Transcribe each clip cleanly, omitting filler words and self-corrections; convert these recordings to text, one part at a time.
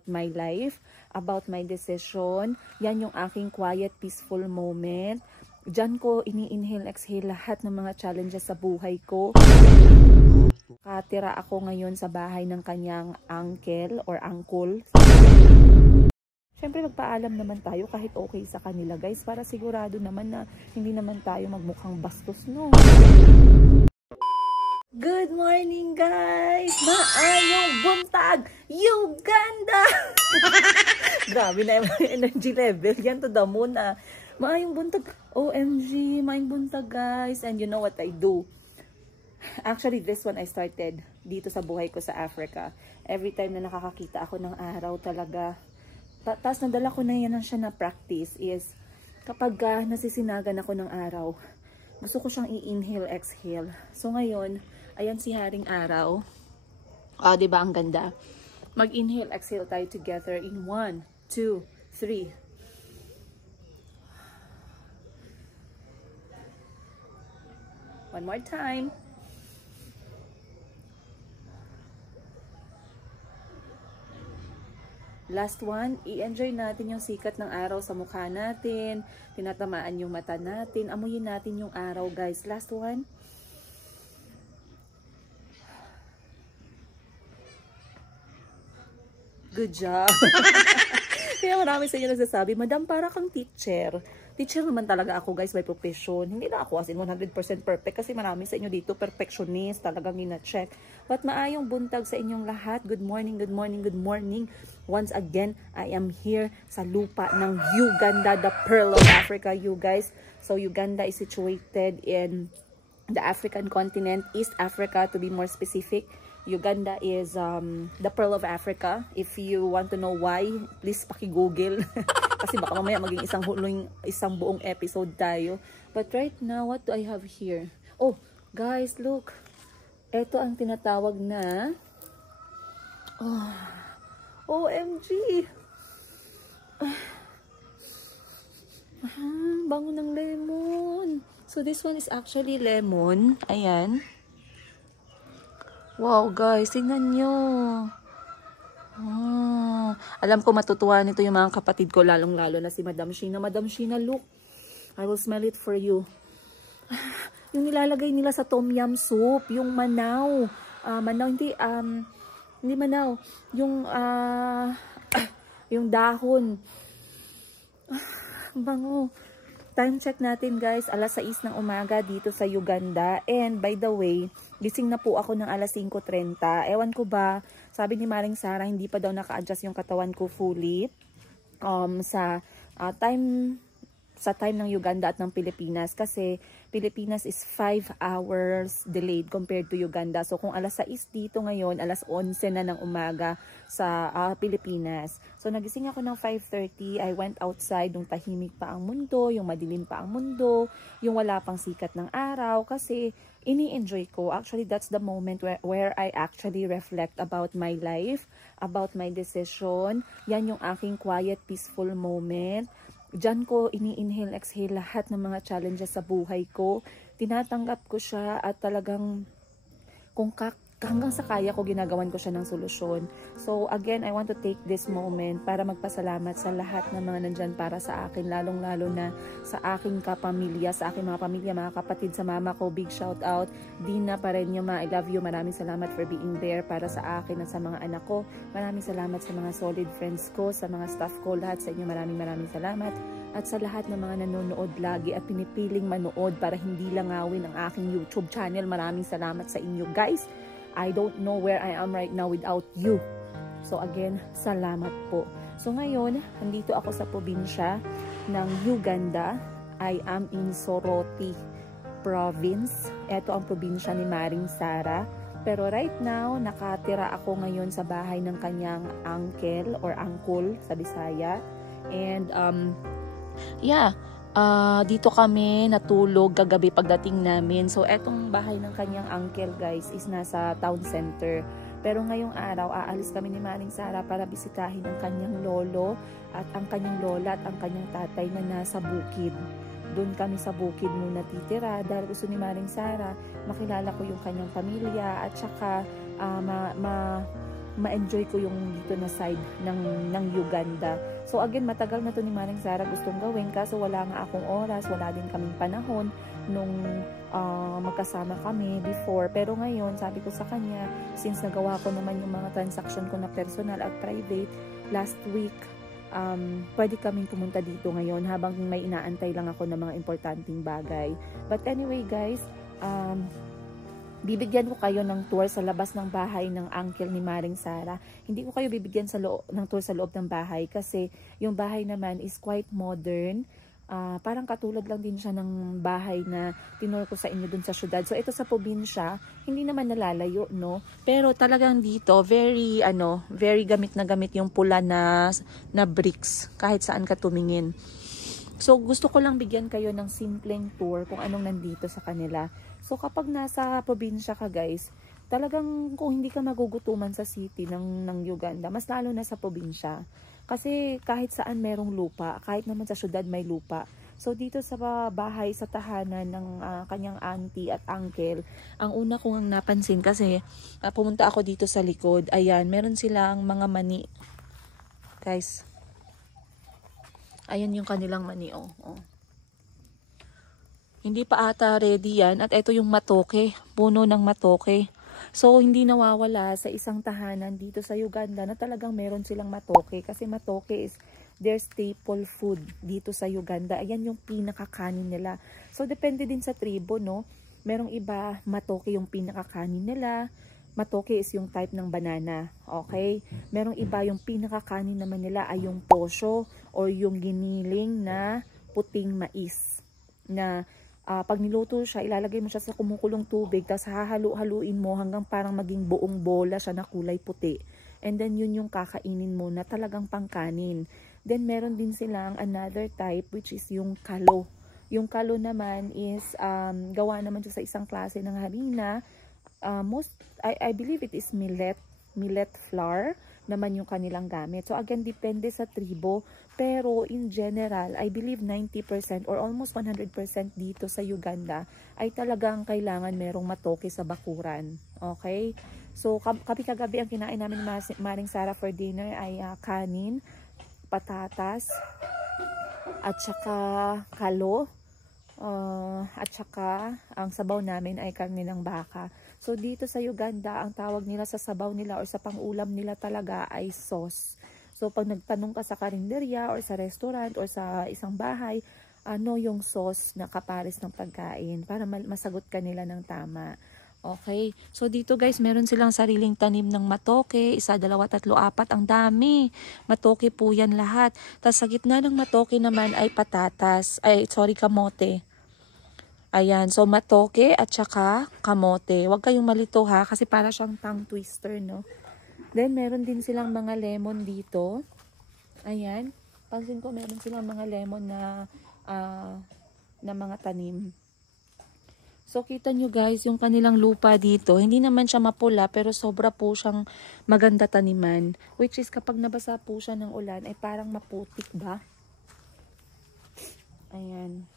my life, about my decision. Yan yung aking quiet, peaceful moment. Diyan ko ini-inhale, exhale lahat ng mga challenges sa buhay ko. Katira ako ngayon sa bahay ng kanyang uncle. Siyempre magpaalam naman tayo kahit okay sa kanila guys, para sigurado naman na hindi naman tayo magmukhang bastos, no? Good morning guys! Maayong buntag! Uganda! Grabe na yung energy level. Yan to the moon ah. Maayong buntag. OMG, maayong buntag guys. And you know what I do? Actually, this one I started dito sa buhay ko sa Africa. Every time na nakakakita ako ng araw talaga. Tapos nadala ko na yan siya na practice is kapag nasisinagan ako ng araw, gusto ko siyang i-inhale, exhale. So ngayon, ayan si Haring Araw. Ah, diba ang ganda? Mag-inhale, exhale tayo together in 1, 2, 3. One more time. Last one, i-enjoy natin yung sikat ng araw sa mukha natin. Tinatamaan yung mata natin. Amuyin natin yung araw, guys. Last one. Good job. Kaya marami sa inyo nagsasabi, Madam, para kang teacher. Teacher naman talaga ako guys by profession. Hindi na ako as in 100% perfect kasi marami sa inyo dito perfectionist, talagang gina-check. But maayong buntag sa inyong lahat. Good morning, good morning, good morning. Once again, I am here sa lupa ng Uganda, the Pearl of Africa, you guys. So Uganda is situated in the African continent, East Africa to be more specific. Uganda is the Pearl of Africa. If you want to know why, please paki-google. Kasi baka mamaya maging isang buong episode tayo. But right now, what do I have here? Oh, guys, look. Ito ang tinatawag na OMG. Bango ng lemon. So this one is actually lemon. Ayan. Wow, guys, tingnan nyo. Alam ko matutuwa nito yung mga kapatid ko, lalong-lalo na si Madam Sheena. Madam Sheena, look. I will smell it for you. Yung nilalagay nila sa tom yum soup, yung manaw. Hindi manaw. Yung dahon. Bango. Time check natin guys, alas 6 ng umaga dito sa Uganda. And by the way, gising na po ako ng alas 5:30. Ewan ko ba, sabi ni Maring Sara, hindi pa daw naka-adjust yung katawan ko fully sa time ng Uganda at ng Pilipinas. Kasi Pilipinas is 5 hours delayed compared to Uganda. So kung alas 6 dito ngayon, alas 11 na ng umaga sa Pilipinas. So nagising ako ng 5:30. I went outside, yung tahimik pa ang mundo, yung madilim pa ang mundo, yung wala pang sikat ng araw. Kasi ini-enjoy ko. Actually, that's the moment where I actually reflect about my life, about my decision. Yan yung aking quiet, peaceful moment. Diyan ko ini-inhale, exhale lahat ng mga challenges sa buhay ko. Tinatanggap ko siya at talagang hanggang sa kaya ko ginagawan ko siya ng solusyon. So again, I want to take this moment para magpasalamat sa lahat ng mga nandyan para sa akin, lalong-lalo na sa aking kapamilya, sa aking mga pamilya, mga kapatid, sa mama ko. Big shout out. Dina Parenyama, I love you. Maraming salamat for being there para sa akin at sa mga anak ko. Maraming salamat sa mga solid friends ko, sa mga staff ko, lahat sa inyo. Maraming salamat. At sa lahat ng mga nanonood lagi at pinipiling manood para hindi langawin ang aking YouTube channel. Maraming salamat sa inyo guys. I don't know where I am right now without you. So again, salamat po. So ngayon, nandito ako sa probinsya ng Uganda. I am in Soroti province. Ito ang probinsya ni Maring Sara. Pero right now, nakatira ako ngayon sa bahay ng kanyang uncle sa Bisaya. And dito kami natulog kagabi pagdating namin. So etong bahay ng kanyang uncle guys is nasa town center. Pero ngayong araw aalis kami ni Maring Sara para bisitahin ang kanyang lolo at ang kanyang lola at ang kanyang tatay na nasa bukid. Doon kami sa bukid muna titira dahil gusto ni Maring Sara makilala ko yung kanyang pamilya at saka ma-enjoy ko yung dito na side ng Uganda. So again, matagal na to ni Maring Sara gustong gawin, kaso wala nga akong oras, wala din kaming panahon nung magkasama kami before. Pero ngayon, sabi ko sa kanya, since nagawa ko naman yung mga transaction ko na personal at private last week, pwede kaming pumunta dito ngayon habang may inaantay lang ako ng mga importanteng bagay. But anyway guys, bibigyan ko kayo ng tour sa labas ng bahay ng uncle ni Maring Sara. Hindi ko kayo bibigyan ng tour sa loob ng bahay kasi yung bahay naman is quite modern. Parang katulad lang din siya ng bahay na tinur ko sa inyo dun sa syudad. So ito sa probinsya, hindi naman nalalayo, no? Pero talagang dito, very gamit na gamit yung pula na bricks kahit saan ka tumingin. So gusto ko lang bigyan kayo ng simpleng tour kung anong nandito sa kanila. So kapag nasa probinsya ka guys, talagang kung hindi ka magugutuman sa city ng Uganda, mas lalo na sa probinsya. Kasi kahit saan merong lupa, kahit naman sa syudad may lupa. So dito sa bahay, sa tahanan ng kanyang auntie at uncle, ang una kong napansin kasi pumunta ako dito sa likod, ayan, meron silang mga mani. Guys, ayan yung kanilang mani, oh. Hindi pa ata ready yan. At ito yung matoke. Puno ng matoke. So, hindi nawawala sa isang tahanan dito sa Uganda na talagang meron silang matoke. Kasi matoke is their staple food dito sa Uganda. Ayan yung pinakakanin nila. So, depende din sa tribo, no? Merong iba, matoke yung pinakakanin nila. Matoke is yung type ng banana. Okay? Merong iba, yung pinakakanin naman nila ay yung posho or yung giniling na puting mais. Na pag niluto siya, ilalagay mo siya sa kumukulong tubig, tapos hahalu-haluin mo hanggang parang maging buong bola siya na kulay puti. And then yun yung kakainin mo na talagang pangkanin. Then meron din silang another type which is yung kalo. Yung kalo naman is gawa naman siya sa isang klase ng harina. I believe it is millet flour naman yung kanilang gamit. So again, depende sa tribo. Pero in general, I believe 90% or almost 100% dito sa Uganda ay talagang kailangan merong matoke sa bakuran. Okay? So kagabi ang kinain namin Maring Sara for dinner ay kanin, patatas, at saka kalo. At saka ang sabaw namin ay karne ng baka. So dito sa Uganda, ang tawag nila sa sabaw nila or sa pangulam nila talaga ay sauce. So pag nagtanong ka sa karinderya or sa restaurant or sa isang bahay, ano yung sauce na kapares ng pagkain para masagot ka nila ng tama. Okay, so dito guys, meron silang sariling tanim ng matoke, 1, 2, 3, 4, ang dami. Matoke po yan lahat. Tapos sa gitna ng matoke naman ay kamote. Ayan, so matoke at saka kamote. Huwag kayong malito ha, kasi para siyang tongue twister, no? Then, meron din silang mga lemon dito. Ayan, pansin ko meron silang mga lemon na mga tanim. So, kita nyo guys, yung kanilang lupa dito, hindi naman siya mapula, pero sobra po siyang maganda taniman. Which is, kapag nabasa po siya ng ulan, ay parang maputik ba? Ayan.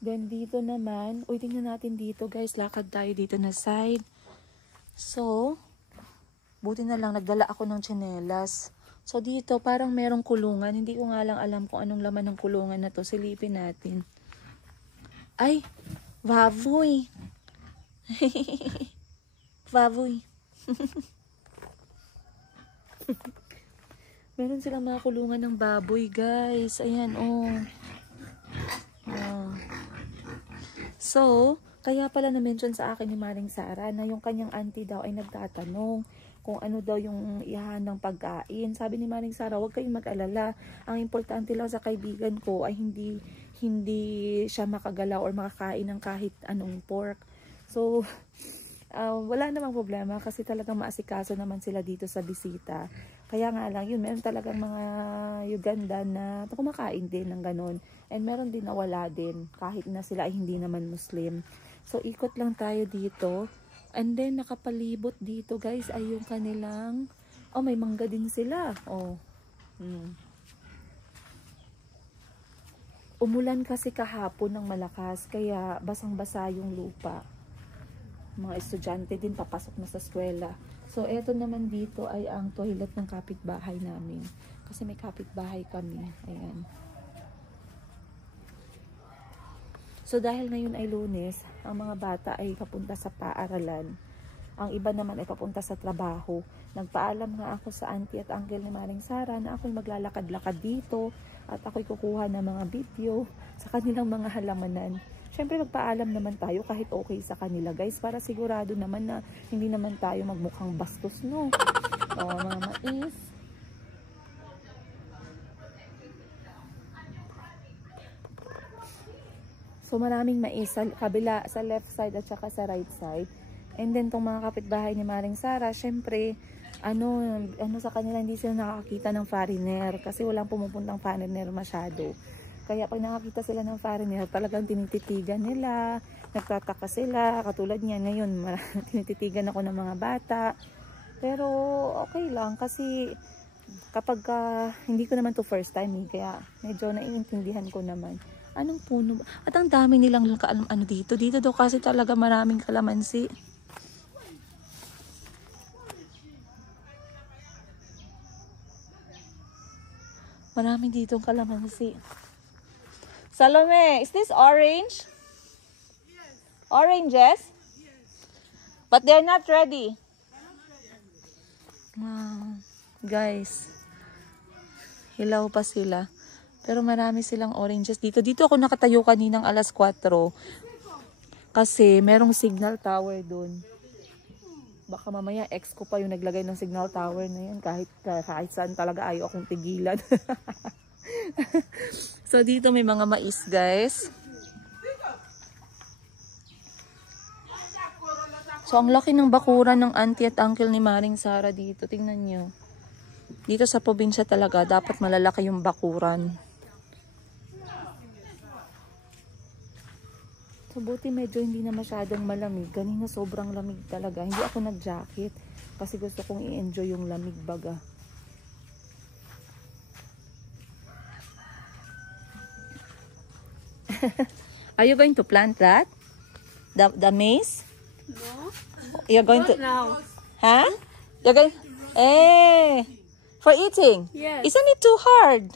Then, dito naman, tingnan natin dito guys, lakad tayo dito na side. So, buti na lang, nagdala ako ng tsinelas. So, dito, parang merong kulungan. Hindi ko nga lang alam kung anong laman ng kulungan na to. Silipin natin. Ay, baboy. Baboy. Meron silang mga kulungan ng baboy, guys. Ayan, oh. So, kaya pala na-mention sa akin ni Maring Sara na yung kanyang auntie daw ay nagtatanong kung ano daw yung ihahandang pagkain. Sabi ni Maring Sara, huwag kayong mag-alala. Ang importante lang sa kaibigan ko ay hindi siya makagalaw or makakain ng kahit anong pork. So, wala namang problema kasi talagang maasikaso naman sila dito sa bisita. Kaya nga lang, yun, meron talagang mga Uganda na kumakain din ng ganun. And meron din na wala din, kahit na sila ay hindi naman Muslim. So, ikot lang tayo dito. And then, nakapalibot dito, guys, ay yung kanilang, may mangga din sila. Umulan kasi kahapon ng malakas, kaya basang-basa yung lupa. Mga estudyante din papasok na sa eskwela. So, eto naman dito ay ang toilet ng kapitbahay namin. Kasi may kapitbahay kami. Ayan. So, dahil ngayon ay Lunes, ang mga bata ay papunta sa paaralan. Ang iba naman ay papunta sa trabaho. Nagpaalam nga ako sa auntie at uncle ni Maring Sara na ako'y maglalakad-lakad dito at ako'y kukuha ng mga video sa kanilang mga halamanan. Siyempre nagpaalam naman tayo kahit okay sa kanila guys, para sigurado naman na hindi naman tayo magmukhang bastos, no? O, mga mais. So maraming mais sa kabila, sa left side at saka sa right side. And then tong mga kapitbahay ni Maring Sara, syempre ano sa kanila, hindi sila nakakita ng foreigner kasi walang pumupuntang foreigner masyado. Kaya pag nakakita sila ng foreigner, talagang tinititigan nila, nagtataka sila. Katulad niya ngayon, tinititigan ako ng mga bata. Pero okay lang kasi kapag hindi ko naman to first time kaya medyo naiintindihan ko naman. Anong puno? At ang dami nilang ano dito. Dito daw kasi talaga maraming kalamansi. Maraming ditong kalamansi. Salome, is this orange? Yes. Oranges? Yes. But they're not ready. Wow. Guys. Hilaw pa sila. Pero marami silang oranges dito. Dito ako nakatayo kaninang alas 4. Kasi merong signal tower dun. Baka mamaya ex ko pa yung naglagay ng signal tower na yun. Kahit saan talaga ayaw akong tigilan. So dito may mga mais guys. So ang laki ng bakuran ng auntie at uncle ni Maring Sara dito. Tingnan nyo. Dito sa probinsya talaga dapat malalaki yung bakuran. So buti medyo hindi na masyadong malamig. Kanina sobrang lamig talaga. Hindi ako nag-jacket kasi gusto kong i-enjoy yung lamig baga. Are you going to plant that? The maize? No. You're going to... Now. Huh? You're going... Eh! For eating? Yes. Isn't it too hard?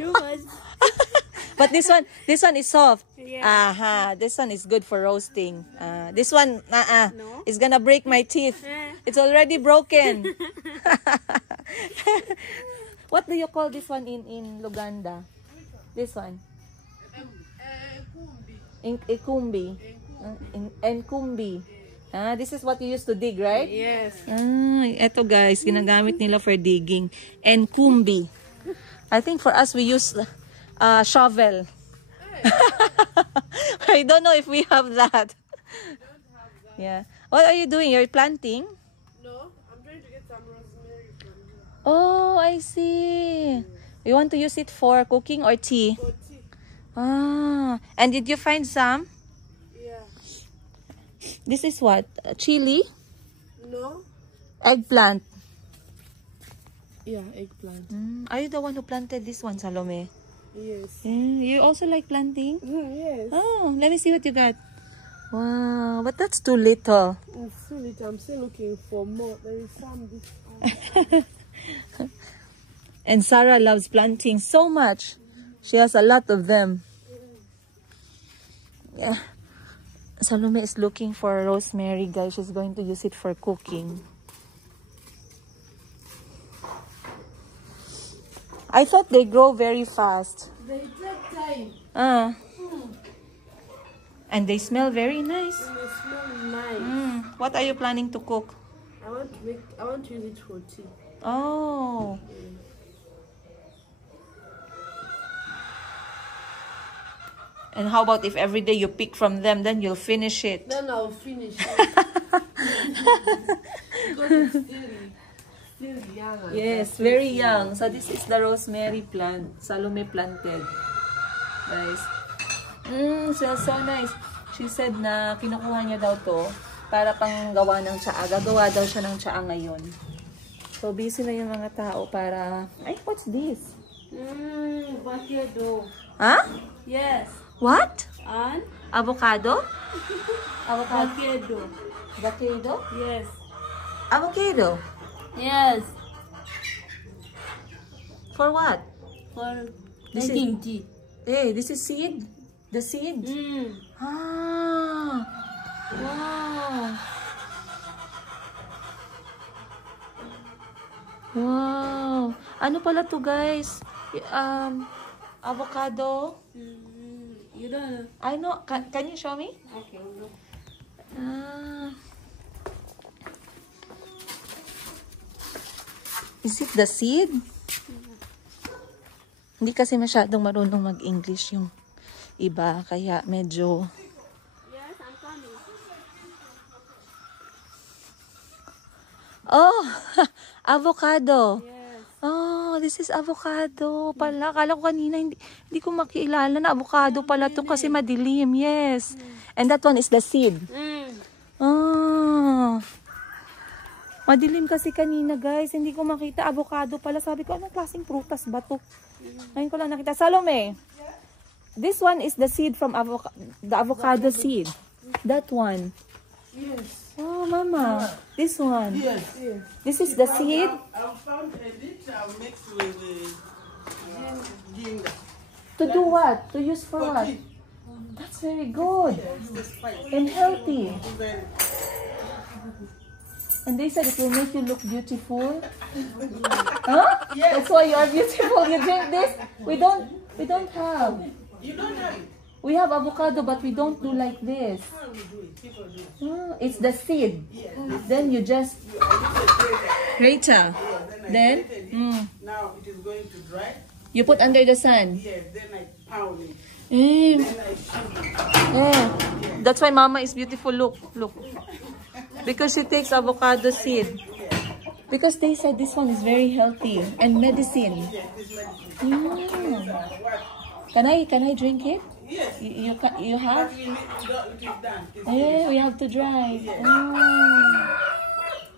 You must. But this one is soft. Yeah. Aha, this one is good for roasting. This one, No. is gonna break my teeth. Eh. It's already broken. What do you call this one in Luganda? This one? Enkumbi. Enkumbi. This is what you used to dig, right? Yes. Eto guys, ginagamit nila for digging. Enkumbi. I think for us we use shovel. I don't know if we have that. Yeah. What are you doing? You're planting? No, I'm trying to get some rosemary from here. Oh, I see. You want to use it for cooking or tea? For tea. And did you find some? Yeah. This is what? Chili? No. Eggplant. Yeah, eggplant. Are you the one who planted this one, Salome? Yes. You also like planting? Yes. Oh, let me see what you got. Wow, but that's too little. It's so little. I'm still looking for more. There is some this. And Sarah loves planting so much. She has a lot of them. Yeah. Salome is looking for rosemary, guys. She's going to use it for cooking. I thought they grow very fast. They take time. And they smell very nice. And they smell nice. What are you planning to cook? I want to use it for tea. Oh. And how about if every day you pick from them, then you'll finish it? Then I'll finish it. Because it's still young. Yes, very young. So this is the rosemary plant. Salome planted. Guys. So nice. She said na kinukuha niya daw to para pang gawa ng tsaa. Gagawa daw siya ng tsaa ngayon. So busy na yung mga tao para... Ay, what's this? Avocado. Huh? Yes. What? And Avocado? avocado. Avocado? Yes. Avocado. Yes. For what? For This making tea. Hey, this is seed? The seed? Ah. Wow. Wow. Ano pala to, guys? Avocado. You don't know. I know. Can you show me? Okay. Look. Ah. Is it the seed? Hindi kasi masyadong marunong mag-English yung iba, kaya medyo... Yes, I'm coming. Oh! Avocado! Yes. Oh, this is avocado pala. Akala ko kanina hindi ko makilala na avocado pala to kasi madilim. Yes. And that one is the seed. Oh. Madilim kasi kanina, guys. Hindi ko makita avocado pala. Sabi ko, anong klaseng prutas ba to? Ngayon ko lang nakita. Salome, this one is the seed from the avocado seed. That one. Yes. Oh, Mama. This one. Yes. Yes. This is the seed. I found a little mixed with ginger. To do what? To use for For what? tea. That's very good. It's spicy. And healthy. Very. And they said it will make you look beautiful. Huh? That's why you are beautiful. You drink this. We don't have. You don't have it. We have avocado, but we don't do like this. How we do it? People do it. Oh, it's the seed. Yes. Then you just grater. Then Then I grated it. Now it is going to dry. you put under the sun. Yes. Then I pound it. Eh, Then I shoot it. eh. That's why Mama is beautiful. Look. Because she takes avocado seed. Because they said this one is very healthy and medicine. Yes. This medicine. Mm. Can I drink it? Yes. You have? But we need to do it is done. It's Eh, we have to dry. Yes. Oh.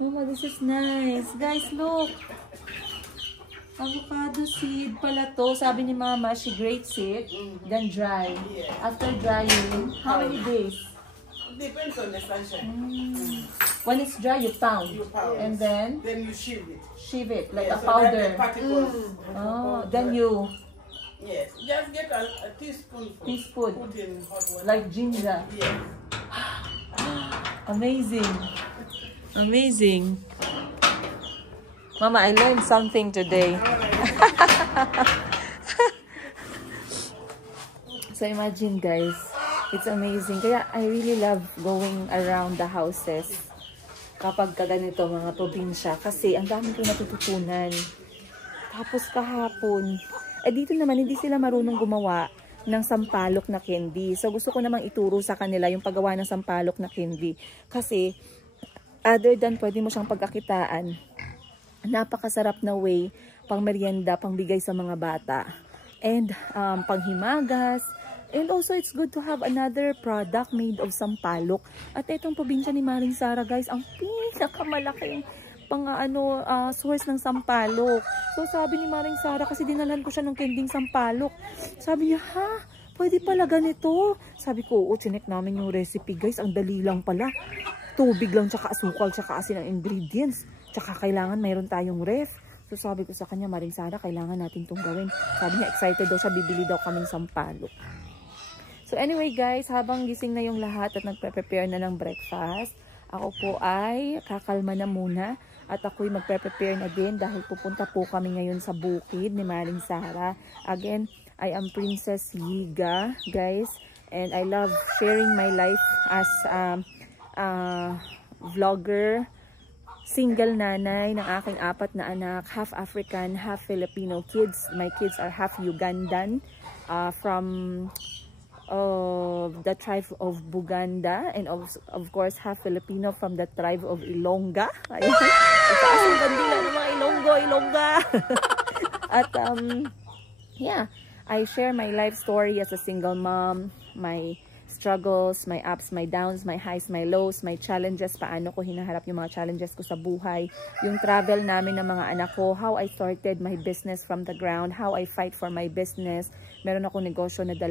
Mama, this is nice. Guys, look. Avocado seed pala to. Sabi ni Mama, she grates it, then dry. Yes. After drying, how many days? Depends on the sunshine. When it's dry, you pound. You pound. And then Then you shiv it. sheave it like Yes, a so that powder. the particles. Oh, then you, Yes. Just get a teaspoonful. Teaspoon. Put in hot water. like ginger. Yes. Amazing. Amazing. Mama, I learned something today. So imagine, guys, it's amazing. Kaya I really love going around the houses kapag ganito mga probinsya kasi ang dami ko natututunan. Tapos kahapon, dito naman hindi sila marunong gumawa ng sampalok na candy. So gusto ko namang ituro sa kanila yung paggawa ng sampalok na candy. Kasi other than pwede mo siyang pagkakitaan, napakasarap na way pang merienda, pang bigay sa mga bata. And panghimagas. And also, it's good to have another product made of sampalok. At itong probinsya ni Maring Sara, guys, ang pinakamalaking source ng sampalok. So, sabi ni Maring Sara, kasi dinalan ko siya ng kending sampalok. Sabi niya, ha? Pwede pala ganito? Sabi ko, oo, chinek namin yung recipe, guys. Ang dali lang pala. Tubig lang, tsaka asukal, tsaka asin ang ingredients. Tsaka kailangan mayroon tayong ref. So, sabi ko sa kanya, Maring Sara, kailangan natin itong gawin. Sabi niya, excited daw siya, bibili daw kaming sampalok. So anyway guys, habang gising na yung lahat at nagpe-prepare na ng breakfast, ako po ay kakalma na muna at ako'y magpe-prepare na din dahil pupunta po kami ngayon sa bukid ni Maring Sara. Again, I am Princess Yiga, guys, and I love sharing my life as vlogger, single nanay ng aking 4 na anak, half African, half Filipino kids. My kids are half Ugandan, from the tribe of Buganda, and of course half Filipino from the tribe of Ilongga. Ayan. Itaas ang bandila ng mga Ilongga. At yeah, I share my life story as a single mom, my struggles, my ups, my downs, my highs, my lows, my challenges, paano ko hinaharap yung mga challenges ko sa buhay, yung travel namin ng mga anak ko, how I started my business from the ground, how I fight for my business. Meron akong negosyo na 2,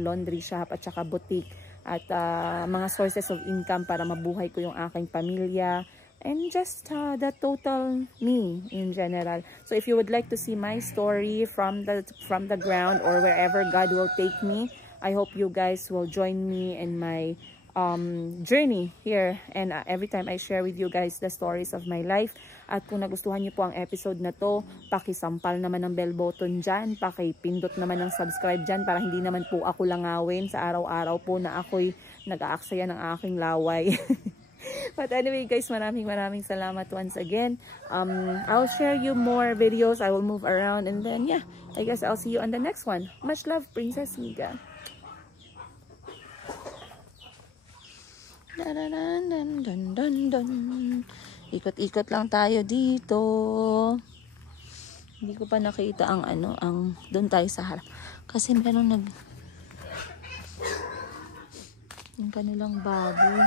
laundry shop at saka boutique, at mga sources of income para mabuhay ko yung aking pamilya, and just the total me in general. So if you would like to see my story from the ground or wherever God will take me, I hope you guys will join me in my journey here, and every time I share with you guys the stories of my life. At kung nagustuhan niyo po ang episode na to, pakisampal naman ng bell button dyan, pakipindot naman ng subscribe dyan para hindi naman po ako langawin sa araw-araw po na ako'y nag-aaksaya ng aking laway. But anyway guys, maraming salamat once again. I'll share you more videos. I will move around, and then yeah, I guess I'll see you on the next one. Much love, Princess Miga. Ikot-ikot lang tayo dito. Hindi ko pa nakita ang doon tayo sa harap. Kasi meron yung kanilang baboy.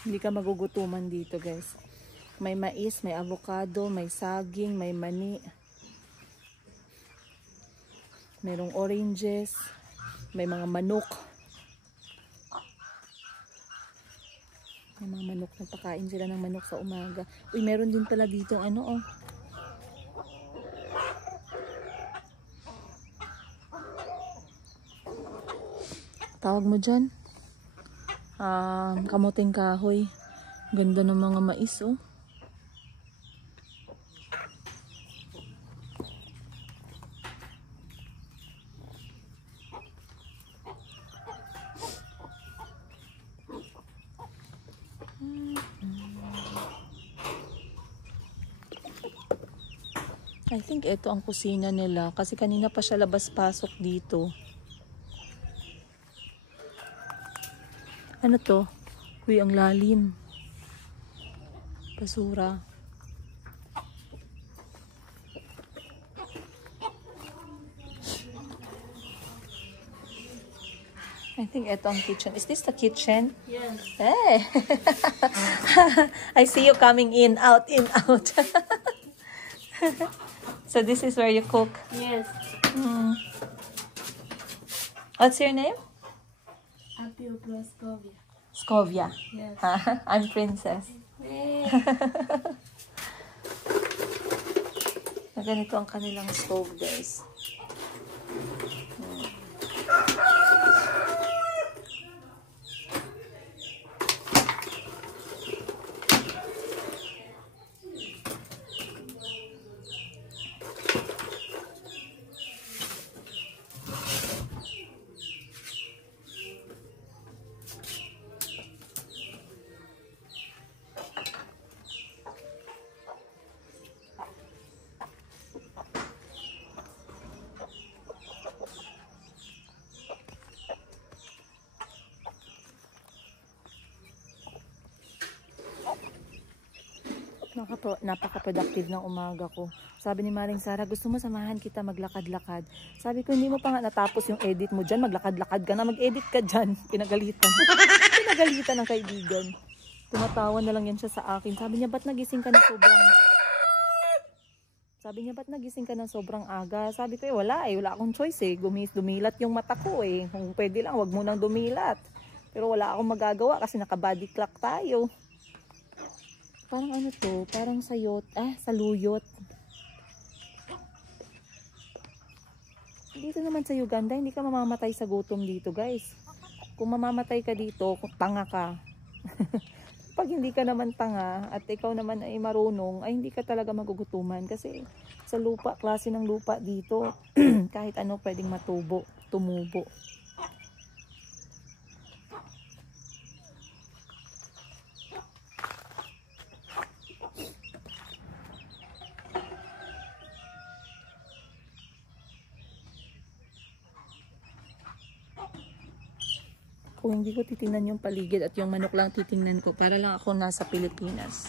Hindi ka magugutuman dito guys. May mais, may avocado, may saging, may mani. Merong oranges, may mga manok. May mga manok, nagpakain sila ng manok sa umaga. Uy, meron din pala dito oh. Tawag mo dyan? Kamuting kahoy. Ganda ng mga mais oh. I think ito ang kusina nila kasi kanina pa siya labas-pasok dito. Ano to? Uy, ang lalim. Basura. I think ito ang kitchen. Is this the kitchen? Yes. Hey! I see you coming in, out. So this is where you cook? Yes. What's your name? Apio Plaskovia. Scovia. Yes. I'm Princess. Hey. Ganito ang kanilang stove, guys. Napaka-productive ng umaga ko. Sabi ni Maring Sara, gusto mo samahan kita maglakad-lakad. Sabi ko, hindi mo pa nga natapos yung edit mo dyan. Maglakad-lakad ka na, mag-edit ka dyan. Pinagalitan. Pinagalitan ng kaibigan. Tumatawa na lang yan siya sa akin. Sabi niya, ba't nagising ka na sobrang aga? Sabi ko, wala akong choice eh. Dumilat yung mata ko eh. Kung pwede lang, wag mo nang dumilat. Pero wala akong magagawa kasi naka-body clock tayo. Parang ano to? Parang saluyot. Dito naman sa Uganda, hindi ka mamamatay sa gutom dito, guys. Kung mamamatay ka dito, kung tanga ka. Pag hindi ka naman tanga at ikaw naman ay marunong, ay hindi ka talaga magugutuman. Kasi sa lupa, klase ng lupa dito, kahit ano pwedeng tumubo. Kung hindi ko titingnan yung paligid at yung manok lang titingnan ko, para lang ako nasa Pilipinas.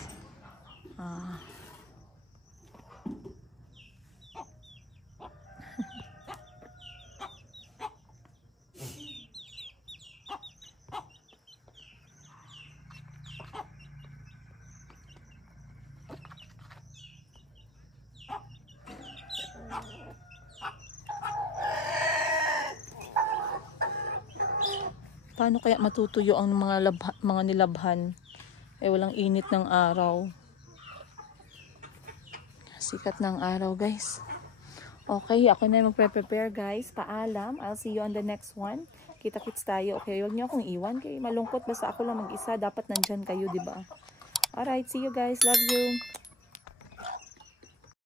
Paano kaya matutuyo ang mga nilabhan? Walang init ng araw. Sikat ng araw, guys. Okay, ako na magpe-prepare, guys. Paalam. I'll see you on the next one. Kita-kits tayo. Okay, huwag niyo akong iwan. Malungkot basta ako lang mag-isa. Dapat nandyan kayo, di ba? Alright, see you guys. Love you.